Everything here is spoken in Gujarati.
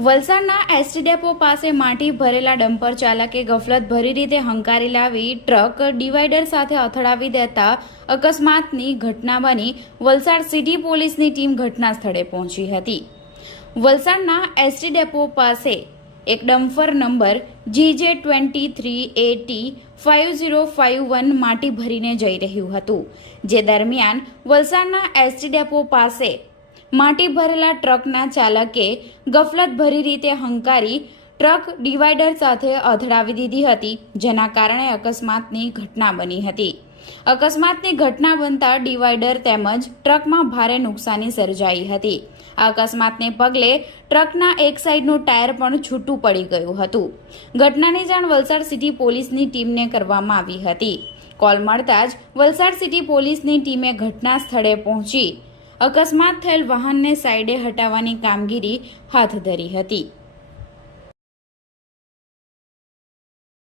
વલસાડના એસટી ડેપો પાસે માટી ભરેલા ડમ્પર ચાલકે ગફલત ભરી રીતે હંકારી લાવી ટ્રક ડિવાઈડર સાથે અથડાવી દેતા અકસ્માતની ઘટના બની વલસાડ સિટી પોલીસની ટીમ ઘટના સ્થળે પહોંચી હતી। વલસાડના એસટી ડેપો પાસે એક ડમ્પર નંબર GJ23AT5051 માટી ભરીને જઈ રહ્યું હતું, જે દરમિયાન વલસાડના એસટી ડેપો પાસે માટી ભરેલા ટ્રકના ચાલકે ગફલત ભરી રીતે હંકારી ટ્રક ડિવાઈડર સાથે અથડાવી દીધી હતી, જેના કારણે અકસ્માતની ઘટના બની હતી। અકસ્માતની ઘટના બનતા ડિવાઈડર તેમજ ટ્રકમાં ભારે નુકસાની સર્જાઈ હતી। આ અકસ્માતને પગલે ટ્રકના એક સાઈડનું ટાયર પણ છૂટું પડી ગયું હતું। ઘટનાની જાણ વલસાડ સિટી પોલીસની ટીમને કરવામાં આવી હતી। કોલ મળતા જ વલસાડ સિટી પોલીસની ટીમે ઘટના સ્થળે પહોંચી અકસ્માત થયેલ વાહનને સાઈડે હટાવવાની કામગીરી હાથ ધરી હતી।